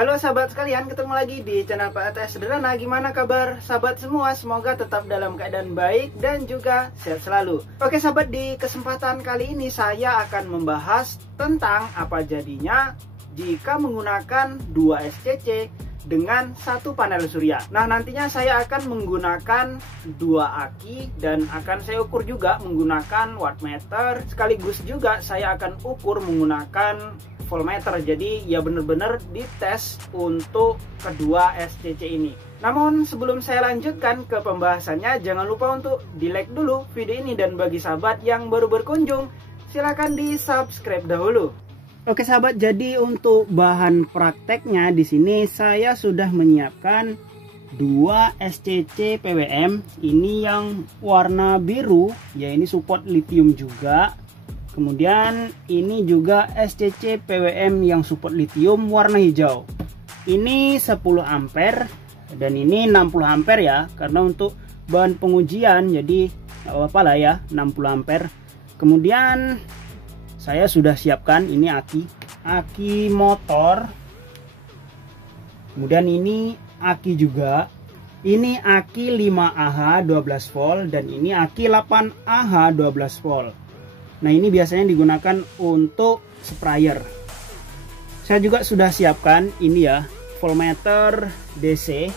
Halo sahabat sekalian, ketemu lagi di channel Pak ATS Sederhana. Gimana kabar sahabat semua? Semoga tetap dalam keadaan baik dan juga sehat selalu. Oke sahabat, di kesempatan kali ini saya akan membahas tentang apa jadinya jika menggunakan 2 SCC dengan satu panel surya. Nah, nantinya saya akan menggunakan 2 aki dan akan saya ukur juga menggunakan wattmeter. Sekaligus juga saya akan ukur menggunakan voltmeter. Jadi ya benar-benar dites untuk kedua SCC ini. Namun sebelum saya lanjutkan ke pembahasannya, jangan lupa untuk di like dulu video ini, dan bagi sahabat yang baru berkunjung silahkan di subscribe dahulu. Oke sahabat, jadi untuk bahan prakteknya di sini saya sudah menyiapkan 2 SCC PWM. Ini yang warna biru, ya ini support lithium juga. Kemudian ini juga SCC PWM yang support lithium warna hijau. Ini 10 ampere dan ini 60 ampere ya, karena untuk bahan pengujian jadi nggak apa-apa lah ya, 60 ampere. Kemudian saya sudah siapkan ini aki motor. Kemudian ini aki juga. Ini aki 5Ah 12 volt dan ini aki 8Ah 12 volt. Nah, ini biasanya digunakan untuk sprayer. Saya juga sudah siapkan ini ya, voltmeter DC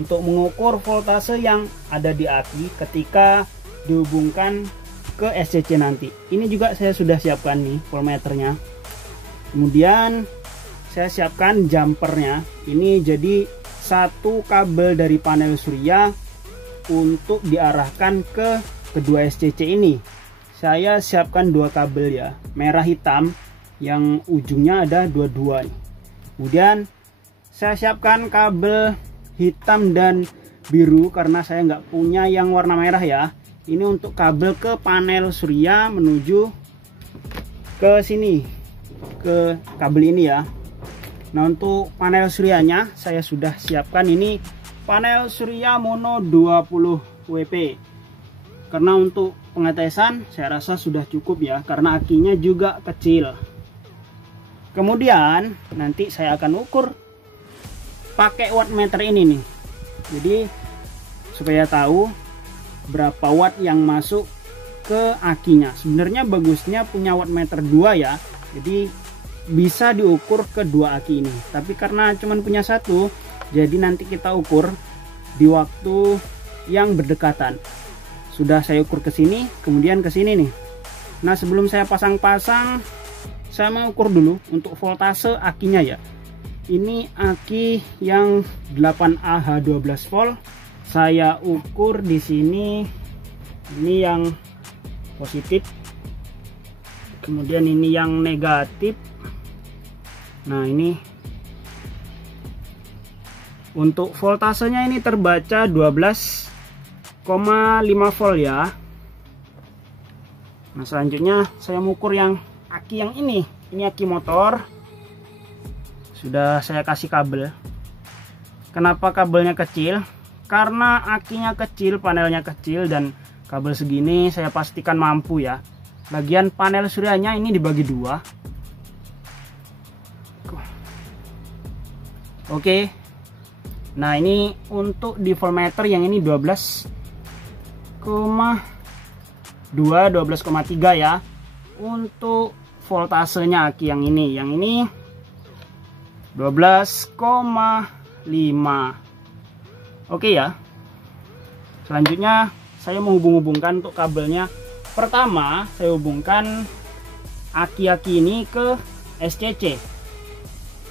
untuk mengukur voltase yang ada di aki ketika dihubungkan ke SCC nanti. Ini juga saya sudah siapkan nih voltmeternya. Kemudian saya siapkan jumpernya. Ini jadi satu kabel dari panel surya untuk diarahkan ke kedua SCC ini. Saya siapkan 2 kabel ya, merah hitam yang ujungnya ada dua-dua nih. Kemudian saya siapkan kabel hitam dan biru karena saya nggak punya yang warna merah ya. Ini untuk kabel ke panel surya menuju ke sini, ke kabel ini ya. Nah, untuk panel suryanya saya sudah siapkan ini panel surya mono 20 WP. Karena untuk pengetesan saya rasa sudah cukup ya, karena akinya juga kecil. Kemudian nanti saya akan ukur pakai wattmeter ini nih. Jadi supaya tahu berapa watt yang masuk ke akinya. Sebenarnya bagusnya punya wattmeter 2 ya. Jadi bisa diukur ke 2 aki ini. Tapi karena cuman punya 1, jadi nanti kita ukur di waktu yang berdekatan. Sudah saya ukur ke sini, kemudian ke sini nih. Nah, sebelum saya pasang-pasang, saya mau ukur dulu untuk voltase akinya ya. Ini aki yang 8Ah 12 volt. Saya ukur di sini. Ini yang positif. Kemudian ini yang negatif. Nah, ini untuk voltasenya ini terbaca 12,5 volt ya. Nah, selanjutnya saya mengukur yang aki yang ini aki motor. Sudah saya kasih kabel. Kenapa kabelnya kecil? Karena akinya kecil, panelnya kecil, dan kabel segini saya pastikan mampu ya. Bagian panel suryanya ini dibagi 2. Oke. Nah, ini untuk di voltmeter yang ini 12,3 ya. Untuk voltasenya aki yang ini 12,5. Oke ya. Selanjutnya saya menghubung-hubungkan untuk kabelnya. Pertama saya hubungkan aki-aki ini ke SCC,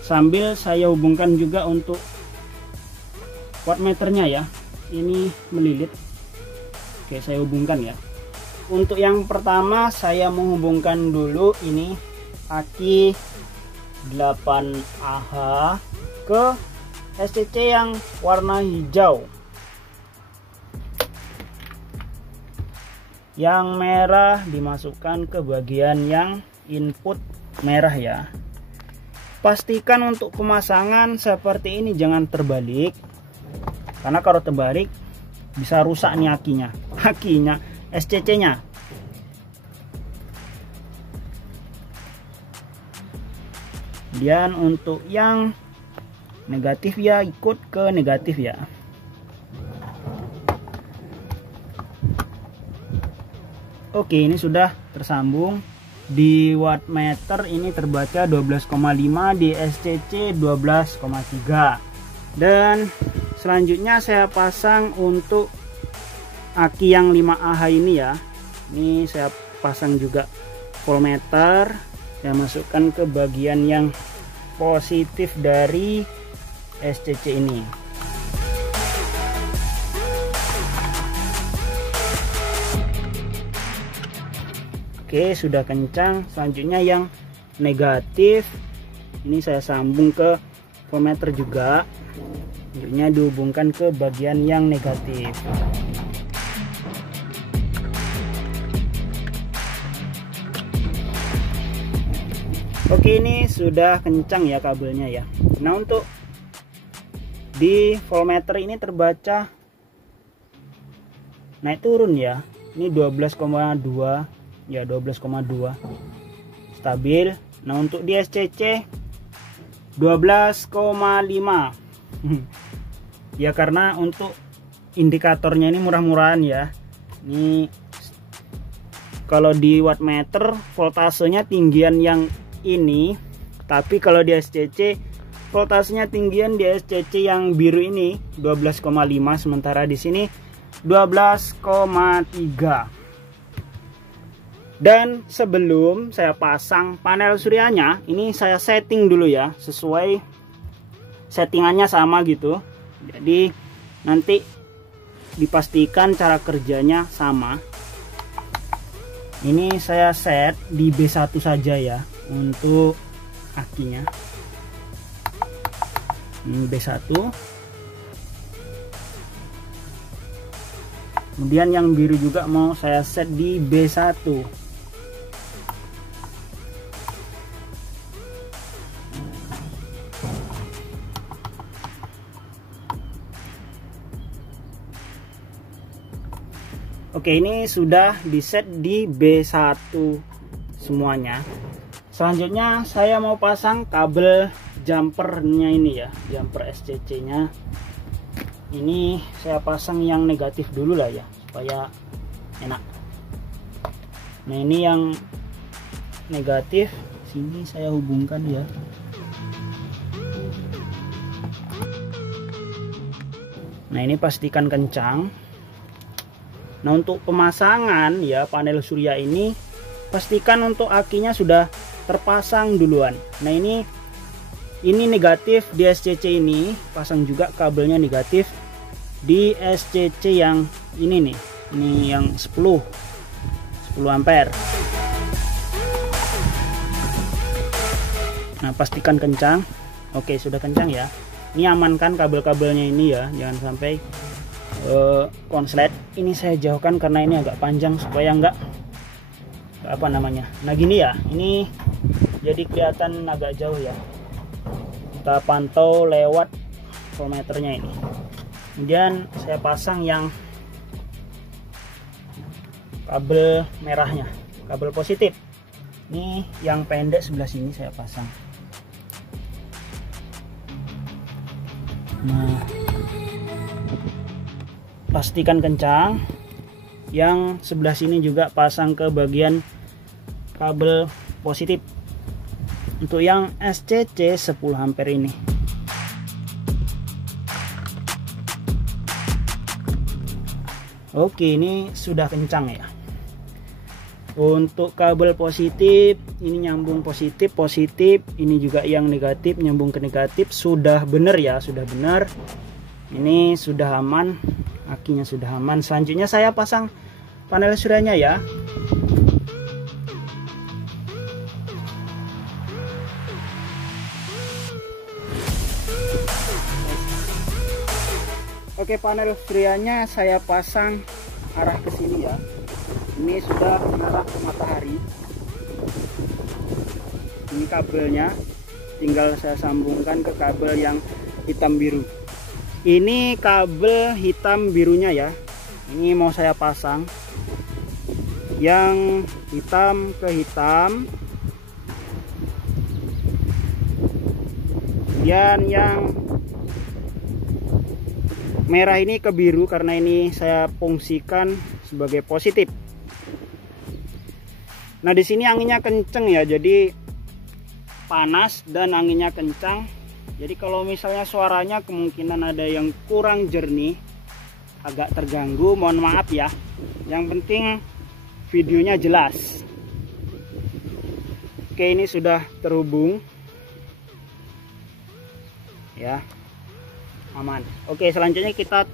sambil saya hubungkan juga untuk wattmeternya ya. Ini melilit. Oke, saya hubungkan ya. Untuk yang pertama saya menghubungkan dulu ini aki 8Ah ke SCC yang warna hijau. Yang merah dimasukkan ke bagian yang input merah ya. Pastikan untuk pemasangan seperti ini jangan terbalik, karena kalau terbalik bisa rusak nih akinya SCC nya. Kemudian untuk yang negatif ya ikut ke negatif ya. Oke, ini sudah tersambung. Di wattmeter ini terbaca 12,5, di SCC 12,3. Dan selanjutnya saya pasang untuk aki yang 5Ah ini ya. Ini saya pasang juga voltmeter. Saya masukkan ke bagian yang positif dari SCC ini. Oke, sudah kencang. Selanjutnya yang negatif ini saya sambung ke voltmeter juga. Selanjutnya dihubungkan ke bagian yang negatif. Oke, ini sudah kencang ya kabelnya ya. Nah, untuk di voltmeter ini terbaca naik turun ya. Ini 12,2 ya, 12,2 stabil. Nah, untuk di SCC 12,5 ya, karena untuk indikatornya ini murah-murahan ya. Ini kalau di wattmeter voltasenya tinggian yang ini, tapi kalau di SCC voltasenya tinggian di SCC yang biru ini 12,5, sementara di sini 12,3. Dan sebelum saya pasang panel suryanya, ini saya setting dulu ya, sesuai settingannya sama gitu. Jadi nanti dipastikan cara kerjanya sama. Ini saya set di B1 saja ya untuk akinya. Ini B1. Kemudian yang biru juga mau saya set di B1. Oke, ini sudah di set di B1 semuanya. Selanjutnya saya mau pasang kabel jumpernya ini ya, jumper SCC nya. Ini saya pasang yang negatif dulu lah ya, supaya enak. Nah, ini yang negatif, sini saya hubungkan ya. Nah, ini pastikan kencang. Nah, untuk pemasangan ya panel surya ini, pastikan untuk akinya sudah terpasang duluan. Nah, ini negatif di SCC ini, pasang juga kabelnya negatif di SCC yang ini nih. Ini yang 10 ampere. Nah, pastikan kencang. Oke, sudah kencang ya. Ini amankan kabel-kabelnya ini ya, jangan sampai konslet. Ini saya jauhkan karena ini agak panjang supaya enggak apa namanya. Nah, gini ya, ini jadi kelihatan agak jauh ya. Kita pantau lewat voltmeternya ini. Kemudian saya pasang yang kabel merahnya, kabel positif. Ini yang pendek sebelah sini saya pasang. Nah, pastikan kencang. Yang sebelah sini juga pasang ke bagian kabel positif untuk yang SCC 10 ampere ini. Oke, ini sudah kencang ya. Untuk kabel positif ini nyambung positif, ini juga yang negatif nyambung ke negatif. Sudah benar ya, sudah benar. Ini sudah aman, akinya sudah aman. Selanjutnya saya pasang panel suryanya ya. Oke, panel suryanya saya pasang arah ke sini ya. Ini sudah mengarah ke matahari. Ini kabelnya, tinggal saya sambungkan ke kabel yang hitam biru. Ini kabel hitam birunya ya. Ini mau saya pasang yang hitam ke hitam, dan yang merah ini ke biru karena ini saya fungsikan sebagai positif. Nah, di sini anginnya kenceng ya, jadi panas dan anginnya kencang. Jadi kalau misalnya suaranya kemungkinan ada yang kurang jernih, agak terganggu, mohon maaf ya. Yang penting videonya jelas. Oke, ini sudah terhubung ya, aman. Oke, selanjutnya kita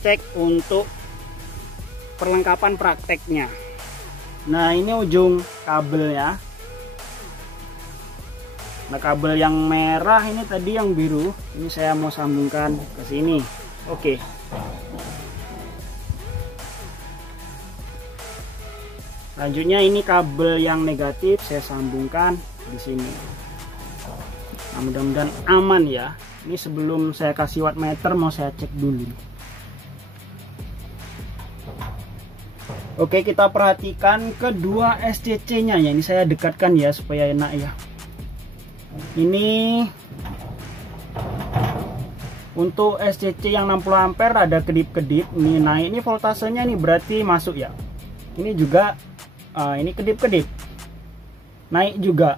cek untuk perlengkapan prakteknya. Nah, ini ujung kabelnya. Nah, kabel yang merah ini tadi yang biru, ini saya mau sambungkan ke sini. Oke. Selanjutnya ini kabel yang negatif saya sambungkan di sini. Nah, mudah-mudahan aman ya. Ini sebelum saya kasih wattmeter mau saya cek dulu. Oke, kita perhatikan kedua SCC-nya ya. Ini saya dekatkan ya supaya enak ya. Ini untuk SCC yang 60 ampere ada kedip-kedip. Ini naik, ini voltasenya nih berarti masuk ya. Ini juga ini kedip-kedip naik juga.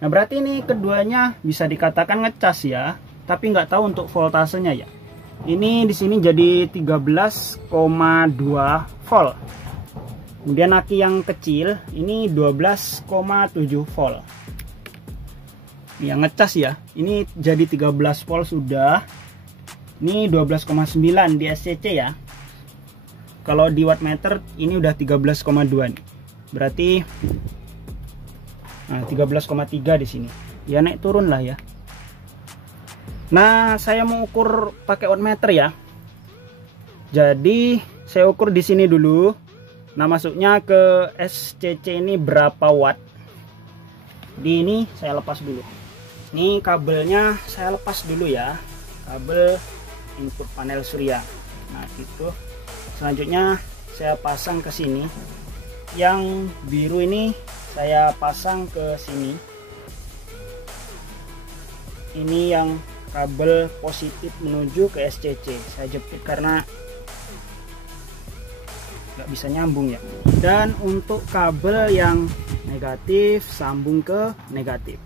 Nah, berarti ini keduanya bisa dikatakan ngecas ya, tapi nggak tahu untuk voltasenya ya. Ini di sini jadi 13,2 volt. Kemudian aki yang kecil ini 12,7 volt. Yang ngecas ya. Ini jadi 13 volt sudah. Ini 12,9 di SCC ya. Kalau di wattmeter ini udah 13,2 nih. Berarti 13,3 di sini. Ya naik turun lah ya. Nah, saya mau ukur pakai wattmeter ya. Jadi saya ukur di sini dulu. Nah, masuknya ke SCC ini berapa watt. Di ini saya lepas dulu. Ini kabelnya saya lepas dulu ya. Kabel input panel surya. Nah, gitu. Selanjutnya saya pasang ke sini. Yang biru ini saya pasang ke sini. Ini yang kabel positif menuju ke SCC. Saya jepit karena nggak bisa nyambung ya. Dan untuk kabel yang negatif sambung ke negatif.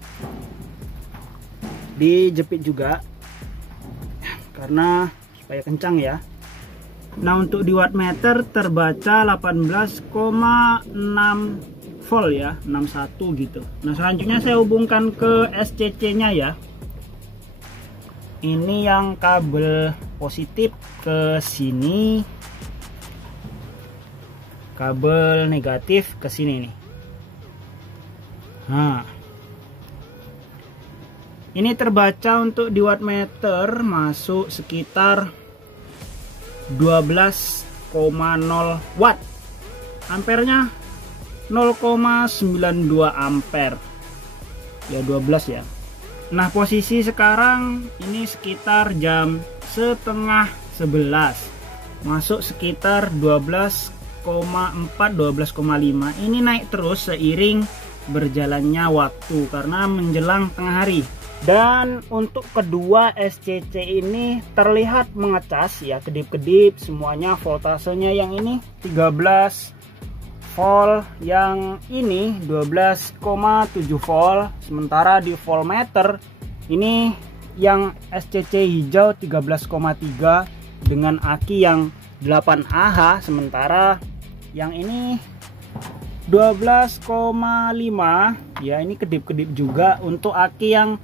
Dijepit juga karena supaya kencang ya. Nah, untuk di wattmeter terbaca 18,6 volt ya, 61 gitu. Nah, selanjutnya saya hubungkan ke SCC nya ya. Ini yang kabel positif ke sini, kabel negatif ke sini nih. Nah, ini terbaca untuk di wattmeter masuk sekitar 12,0 watt. Ampernya 0,92 ampere. Ya 12 ya. Nah, posisi sekarang ini sekitar jam setengah 11. Masuk sekitar 12,4, 12,5. Ini naik terus seiring berjalannya waktu karena menjelang tengah hari. Dan untuk kedua SCC ini terlihat mengecas ya, kedip-kedip semuanya. Voltasenya yang ini 13 volt, yang ini 12,7 volt. Sementara di voltmeter ini yang SCC hijau 13,3 dengan aki yang 8Ah, sementara yang ini 12,5 ya. Ini kedip-kedip juga untuk aki yang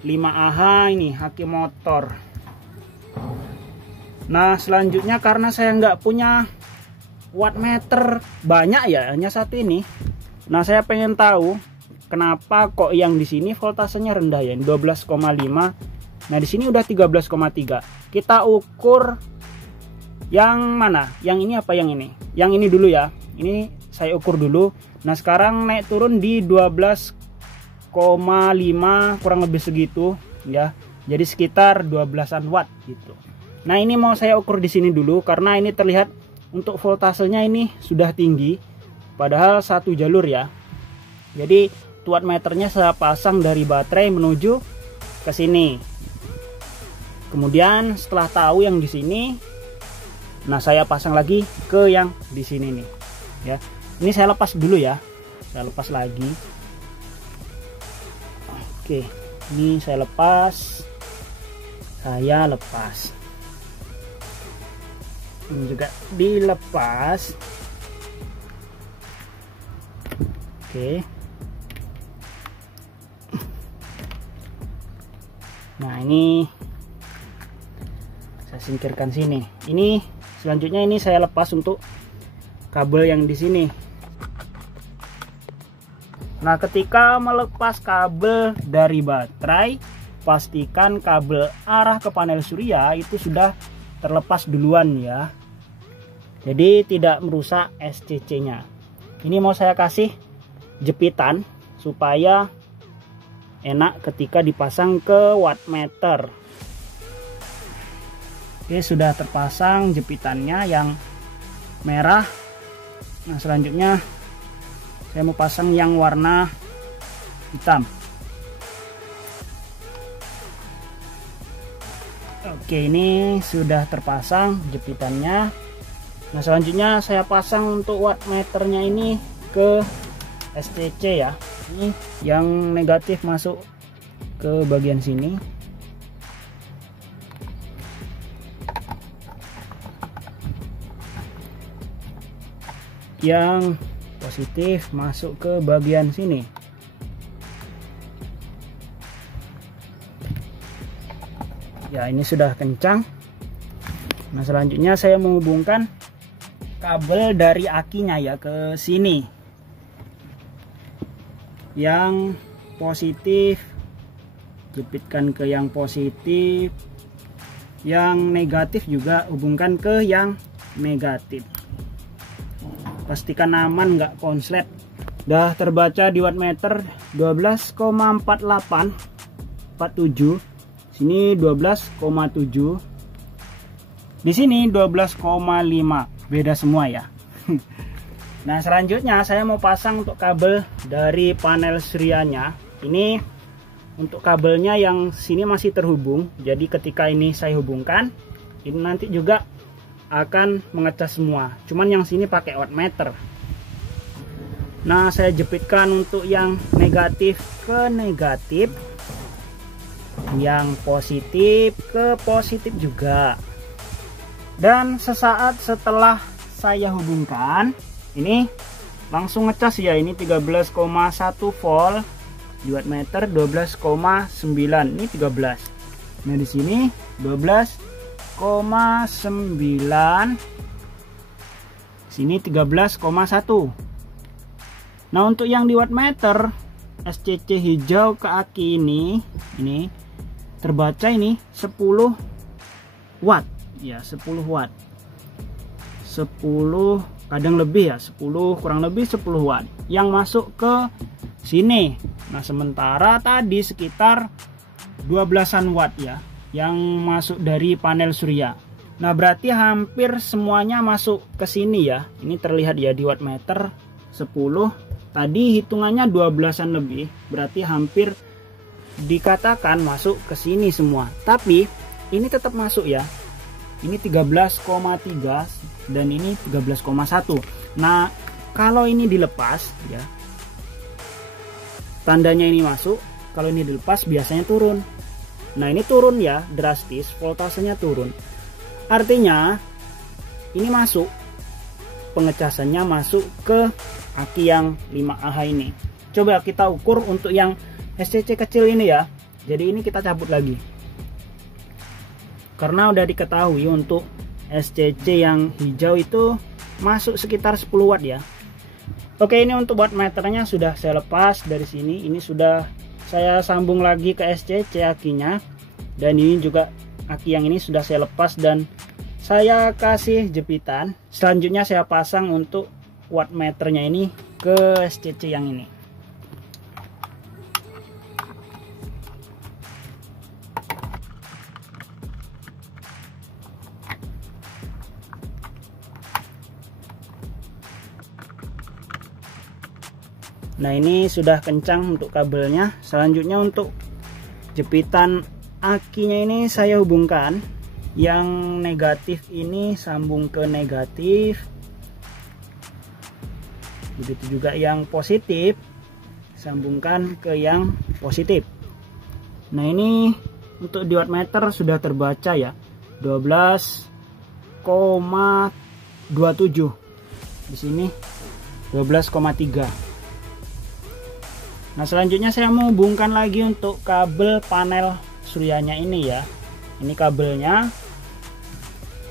5Ah, ini aki motor. Nah, selanjutnya karena saya nggak punya wattmeter banyak ya, hanya satu ini. Nah, saya pengen tahu kenapa kok yang di sini voltasenya rendah ya, 12,5. Nah, di sini udah 13,3. Kita ukur yang mana? Yang ini apa yang ini? Yang ini dulu ya. Ini saya ukur dulu. Nah, sekarang naik turun di 12,5 kurang lebih segitu ya. Jadi sekitar 12-an watt gitu. Nah, ini mau saya ukur di sini dulu karena ini terlihat untuk voltasenya ini sudah tinggi, padahal satu jalur ya. Jadi wattmeternya saya pasang dari baterai menuju ke sini. Kemudian setelah tahu yang di sini, nah saya pasang lagi ke yang di sini nih ya. Ini saya lepas dulu ya, saya lepas lagi. Oke, ini saya lepas, ini juga dilepas. Oke, nah ini saya singkirkan sini. Ini selanjutnya ini saya lepas untuk kabel yang di sini. Nah, ketika melepas kabel dari baterai, pastikan kabel arah ke panel surya itu sudah terlepas duluan ya. Jadi tidak merusak SCC-nya. Ini mau saya kasih jepitan supaya enak ketika dipasang ke wattmeter. Oke, sudah terpasang jepitannya yang merah. Nah, selanjutnya saya mau pasang yang warna hitam. Oke, ini sudah terpasang jepitannya. Nah, selanjutnya saya pasang untuk wattmeternya ini ke SCC ya. Ini yang negatif masuk ke bagian sini. Yang positif masuk ke bagian sini. Ya, ini sudah kencang. Nah, selanjutnya saya menghubungkan kabel dari akinya ya ke sini. Yang positif jepitkan ke yang positif, yang negatif juga hubungkan ke yang negatif. Pastikan aman, nggak konslet. Dah terbaca di wattmeter 12,4847. Sini 12,7. Di sini 12,5. Beda semua ya. Nah, selanjutnya saya mau pasang untuk kabel dari panel suryanya. Ini untuk kabelnya yang sini masih terhubung. Jadi ketika ini saya hubungkan, ini nanti juga akan mengecas semua. Cuman yang sini pakai wattmeter. Nah, saya jepitkan untuk yang negatif ke negatif, yang positif ke positif juga. Dan sesaat setelah saya hubungkan, ini langsung ngecas ya. Ini 13,1 volt di wattmeter 12,9. Ini 13. Nah, di sini 12,9. Sini 13,1. Nah, untuk yang di wattmeter SCC hijau ke aki ini terbaca ini 10 watt ya, 10 watt. 10 kadang lebih ya, 10 kurang lebih 10 watt yang masuk ke sini. Nah, sementara tadi sekitar 12-an watt ya yang masuk dari panel surya. Nah, berarti hampir semuanya masuk ke sini ya. Ini terlihat ya di wattmeter 10. Tadi hitungannya 12-an lebih, berarti hampir dikatakan masuk ke sini semua. Tapi ini tetap masuk ya. Ini 13,3 dan ini 13,1. Nah, kalau ini dilepas ya, tandanya ini masuk. Kalau ini dilepas biasanya turun. Nah, ini turun ya, drastis, voltasenya turun. Artinya ini masuk, pengecasannya masuk ke aki yang 5Ah ini. Coba kita ukur untuk yang SCC kecil ini ya. Jadi ini kita cabut lagi. Karena udah diketahui untuk SCC yang hijau itu masuk sekitar 10 watt ya. Oke, ini untuk wattmeternya sudah saya lepas dari sini. Ini sudah saya sambung lagi ke SCC akinya. Dan ini juga aki yang ini sudah saya lepas dan saya kasih jepitan. Selanjutnya saya pasang untuk wattmeternya ini ke SCC yang ini. Nah, ini sudah kencang untuk kabelnya. Selanjutnya untuk jepitan akinya ini saya hubungkan, yang negatif ini sambung ke negatif, begitu juga yang positif sambungkan ke yang positif. Nah ini untuk di wattmeter sudah terbaca ya, 12,27 di sini 12,3. Nah selanjutnya saya mau hubungkan lagi untuk kabel panel suryanya ini ya. Ini kabelnya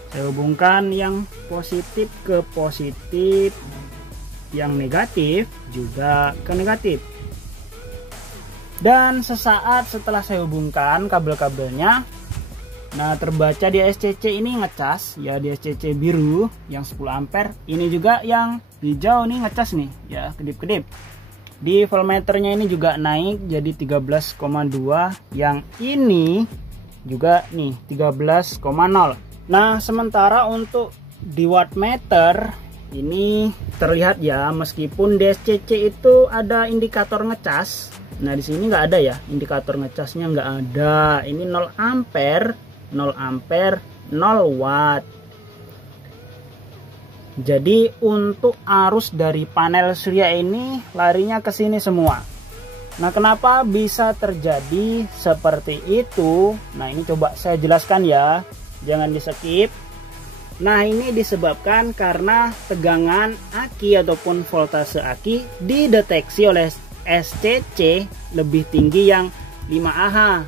saya hubungkan yang positif ke positif, yang negatif juga ke negatif. Dan sesaat setelah saya hubungkan kabel-kabelnya, nah terbaca di SCC ini ngecas ya, di SCC biru yang 10 ampere. Ini juga yang hijau nih ngecas nih ya, kedip-kedip. Di voltmeternya ini juga naik jadi 13,2, yang ini juga nih 13,0. Nah sementara untuk di wattmeter ini terlihat ya, meskipun di SCC itu ada indikator ngecas. Nah di sini nggak ada ya, indikator ngecasnya nggak ada. Ini 0 ampere, 0 ampere, 0 watt. Jadi untuk arus dari panel surya ini larinya ke sini semua. Nah kenapa bisa terjadi seperti itu? Nah ini coba saya jelaskan ya, jangan di skip. Nah ini disebabkan karena tegangan aki ataupun voltase aki dideteksi oleh SCC lebih tinggi yang 5Ah,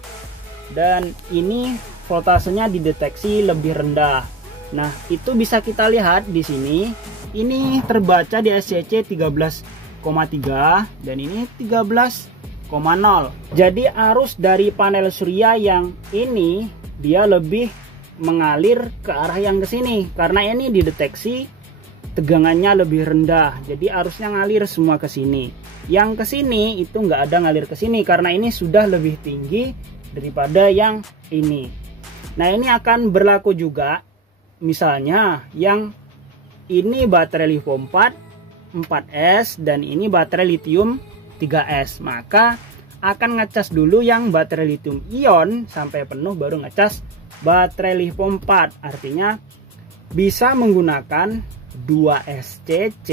dan ini voltasenya dideteksi lebih rendah. Nah itu bisa kita lihat di sini, ini terbaca di SCC 13,3 dan ini 13,0. Jadi arus dari panel surya yang ini dia lebih mengalir ke arah yang ke sini karena ini dideteksi tegangannya lebih rendah. Jadi arusnya ngalir semua ke sini. Yang ke sini itu nggak ada ngalir ke sini karena ini sudah lebih tinggi daripada yang ini. Nah ini akan berlaku juga misalnya yang ini baterai lithium 4S dan ini baterai lithium 3S, maka akan ngecas dulu yang baterai lithium ion sampai penuh baru ngecas baterai lithium 4. Artinya bisa menggunakan 2 SCC,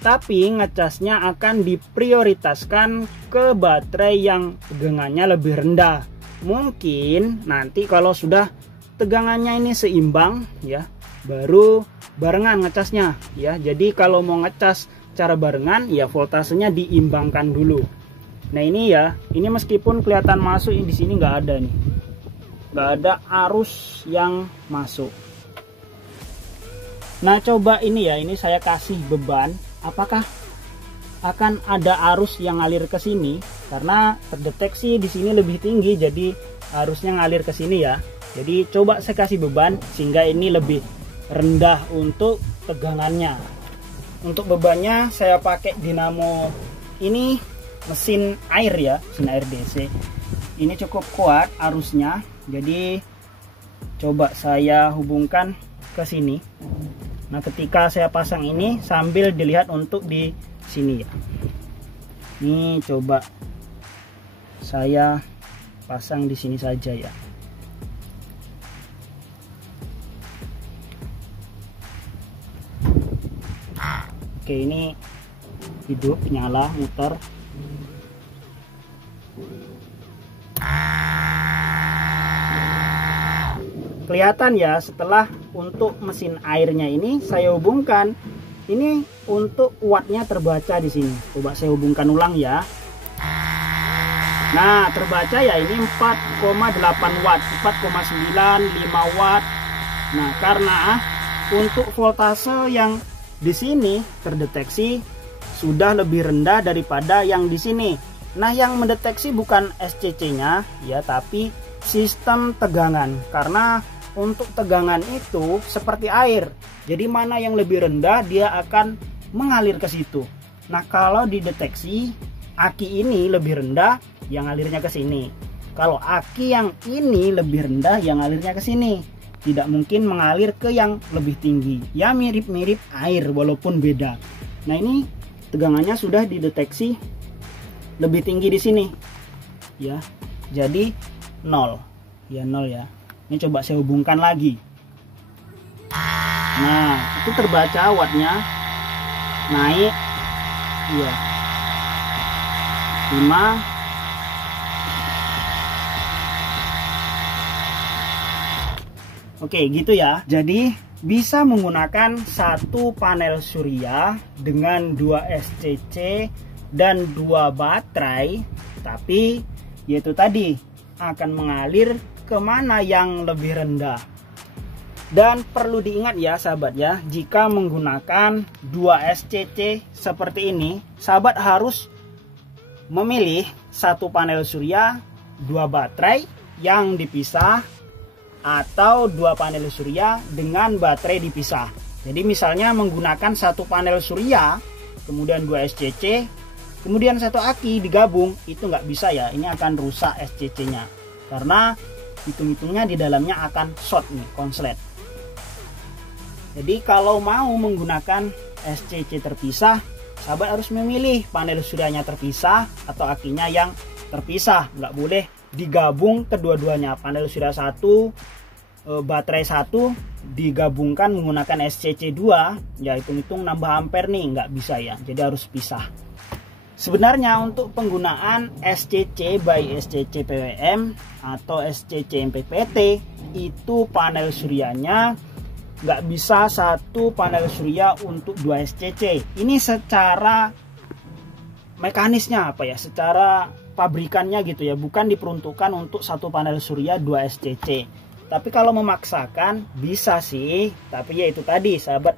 tapi ngecasnya akan diprioritaskan ke baterai yang tegangannya lebih rendah. Mungkin nanti kalau sudah tegangannya ini seimbang ya, baru barengan ngecasnya ya. Jadi kalau mau ngecas cara barengan ya voltasenya diimbangkan dulu. Nah ini ya, ini meskipun kelihatan masuk, di sini nggak ada nih, nggak ada arus yang masuk. Nah coba ini ya, ini saya kasih beban, apakah akan ada arus yang ngalir ke sini? Karena terdeteksi di sini lebih tinggi, jadi arusnya ngalir ke sini ya. Jadi coba saya kasih beban sehingga ini lebih rendah untuk tegangannya. Untuk bebannya saya pakai dinamo, ini mesin air ya, mesin air DC. Ini cukup kuat arusnya. Jadi coba saya hubungkan ke sini. Nah ketika saya pasang ini sambil dilihat untuk di sini ya. Ini coba saya pasang di sini saja ya. Oke, ini hidup, nyala, muter. Kelihatan ya, setelah untuk mesin airnya ini saya hubungkan, ini untuk wattnya terbaca di sini. Coba saya hubungkan ulang ya. Nah terbaca ya, ini 4,8 watt, 4,9, 5 watt. Nah karena untuk voltase yang di sini terdeteksi sudah lebih rendah daripada yang di sini. Nah yang mendeteksi bukan SCC-nya ya, tapi sistem tegangan. Karena untuk tegangan itu seperti air, jadi mana yang lebih rendah dia akan mengalir ke situ. Nah kalau dideteksi aki ini lebih rendah, yang alirnya ke sini. Kalau aki yang ini lebih rendah, yang alirnya ke sini. Tidak mungkin mengalir ke yang lebih tinggi. Ya mirip-mirip air walaupun beda. Nah ini tegangannya sudah dideteksi lebih tinggi di sini. Ya, jadi 0. ya 0 ya. Ini coba saya hubungkan lagi. Nah, itu terbaca wattnya naik, iya, 5. Oke, gitu ya. Jadi bisa menggunakan satu panel surya dengan 2 SCC dan 2 baterai, tapi yaitu tadi akan mengalir kemana yang lebih rendah. Dan perlu diingat ya sahabat ya, jika menggunakan 2 SCC seperti ini, sahabat harus memilih satu panel surya, 2 baterai yang dipisah, atau 2 panel surya dengan baterai dipisah. Jadi misalnya menggunakan satu panel surya, kemudian 2 SCC, kemudian satu aki digabung, itu nggak bisa ya. Ini akan rusak SCC-nya, karena hitung-hitungnya di dalamnya akan short nih, konslet. Jadi kalau mau menggunakan SCC terpisah, sahabat harus memilih panel suryanya terpisah atau akinya yang terpisah. Nggak boleh digabung kedua-duanya, panel surya 1, baterai 1 digabungkan menggunakan SCC 2, ya hitung-hitung nambah ampere nih, nggak bisa ya. Jadi harus pisah. Sebenarnya untuk penggunaan SCC by SCC PWM atau SCC MPPT, itu panel suryanya nggak bisa satu panel surya untuk 2 SCC. Ini secara mekanisnya apa ya, secara pabrikannya gitu ya, bukan diperuntukkan untuk satu panel surya 2 SCC. Tapi kalau memaksakan bisa sih, tapi ya itu tadi sahabat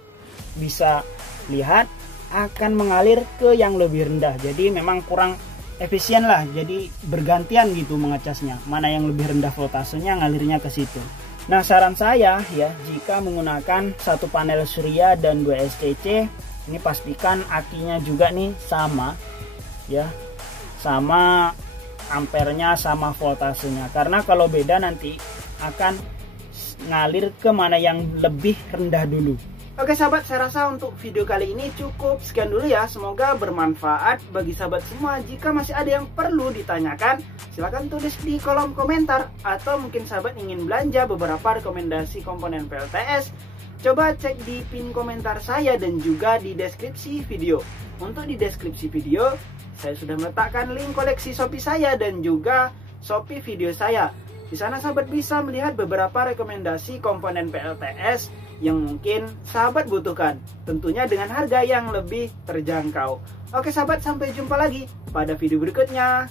bisa lihat akan mengalir ke yang lebih rendah. Jadi memang kurang efisien lah, jadi bergantian gitu mengecasnya. Mana yang lebih rendah voltasenya ngalirnya ke situ. Nah, saran saya ya, jika menggunakan satu panel surya dan 2 SCC, ini pastikan akinya juga nih sama ya, sama ampernya, sama voltasenya, karena kalau beda nanti akan ngalir ke mana yang lebih rendah dulu. Oke sahabat, saya rasa untuk video kali ini cukup sekian dulu ya. Semoga bermanfaat bagi sahabat semua. Jika masih ada yang perlu ditanyakan, silahkan tulis di kolom komentar. Atau mungkin sahabat ingin belanja beberapa rekomendasi komponen PLTS, coba cek di pin komentar saya dan juga di deskripsi video. Untuk di deskripsi video, saya sudah meletakkan link koleksi Shopee saya dan juga Shopee video saya. Di sana sahabat bisa melihat beberapa rekomendasi komponen PLTS yang mungkin sahabat butuhkan, tentunya dengan harga yang lebih terjangkau. Oke sahabat, sampai jumpa lagi pada video berikutnya.